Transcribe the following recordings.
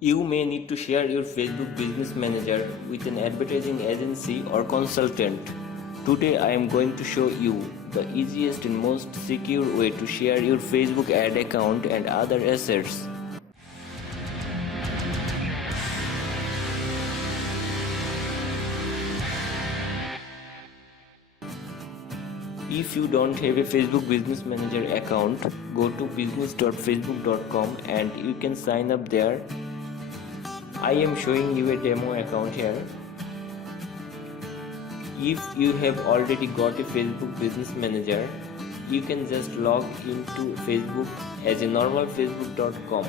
You may need to share your Facebook Business Manager with an advertising agency or consultant. Today I am going to show you the easiest and most secure way to share your Facebook ad account and other assets. If you don't have a Facebook Business Manager account, go to business.facebook.com and you can sign up there. I am showing you a demo account here. If you have already got a Facebook Business Manager, you can just log into Facebook as a normal facebook.com.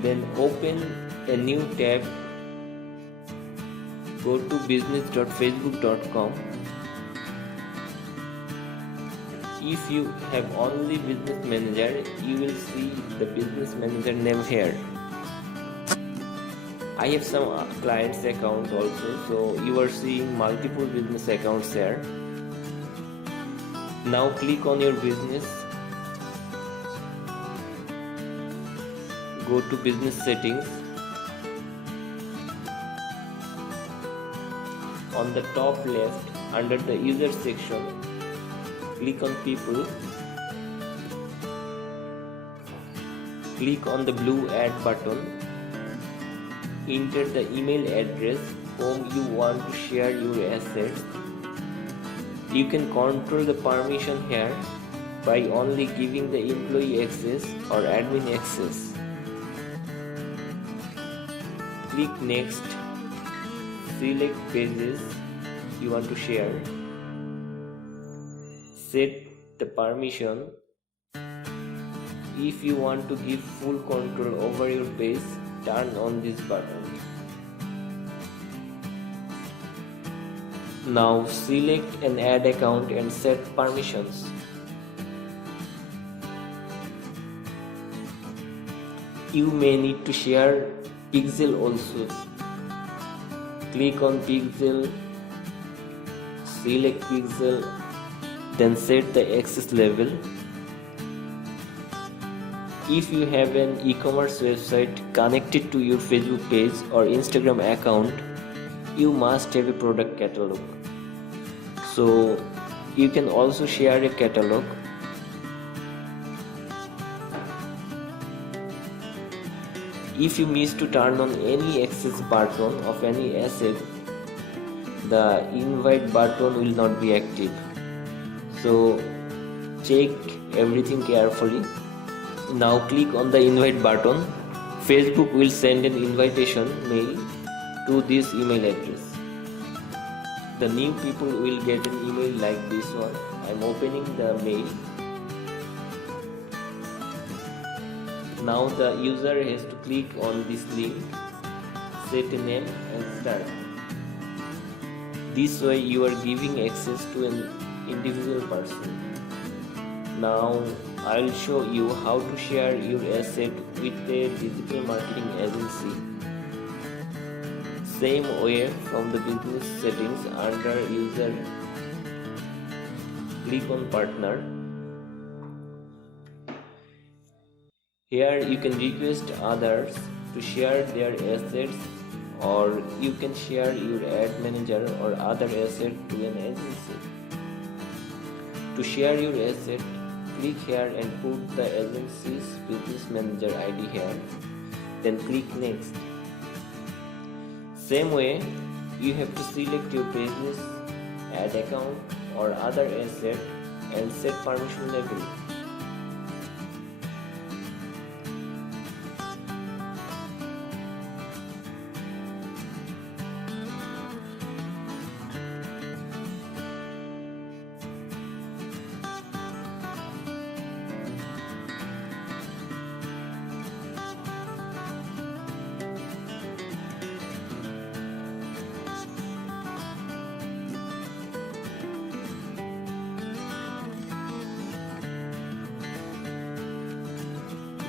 Then open a new tab. Go to business.facebook.com. If you have only Business Manager, you will see the Business Manager name here. I have some clients account also, so you are seeing multiple business accounts there. Now click on your business. Go to business settings. On the top left, under the user section, click on people. Click on the blue add button. Enter the email address whom you want to share your assets. You can control the permission here by only giving the employee access or admin access. Click next. Select pages you want to share. Set the permission. If you want to give full control over your page, turn on this button. Now select an ad account and set permissions. You may need to share pixel also. Click on pixel, select pixel, then set the access level. If you have an e-commerce website connected to your Facebook page or Instagram account, you must have a product catalog. So you can also share a catalog. If you miss to turn on any access button of any asset, the invite button will not be active. So check everything carefully. Now click on the invite button. Facebook will send an invitation mail to this email address. The new people will get an email like this one. I am opening the mail. Now the user has to click on this link, set a name and start. This way you are giving access to an individual person. Now I will show you how to share your asset with a digital marketing agency. Same way, from the business settings under user, click on partner. Here you can request others to share their assets, or you can share your ad manager or other asset to an agency. To share your asset, click here and put the agency's business manager ID here, then click next. Same way, you have to select your business, ad account or other asset and set permission level.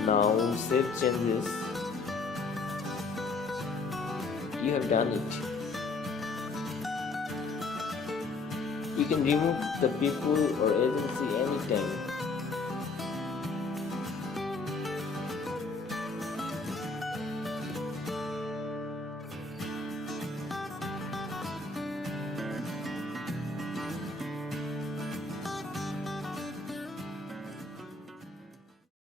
Now save changes. You have done it. You can remove the people or agency anytime.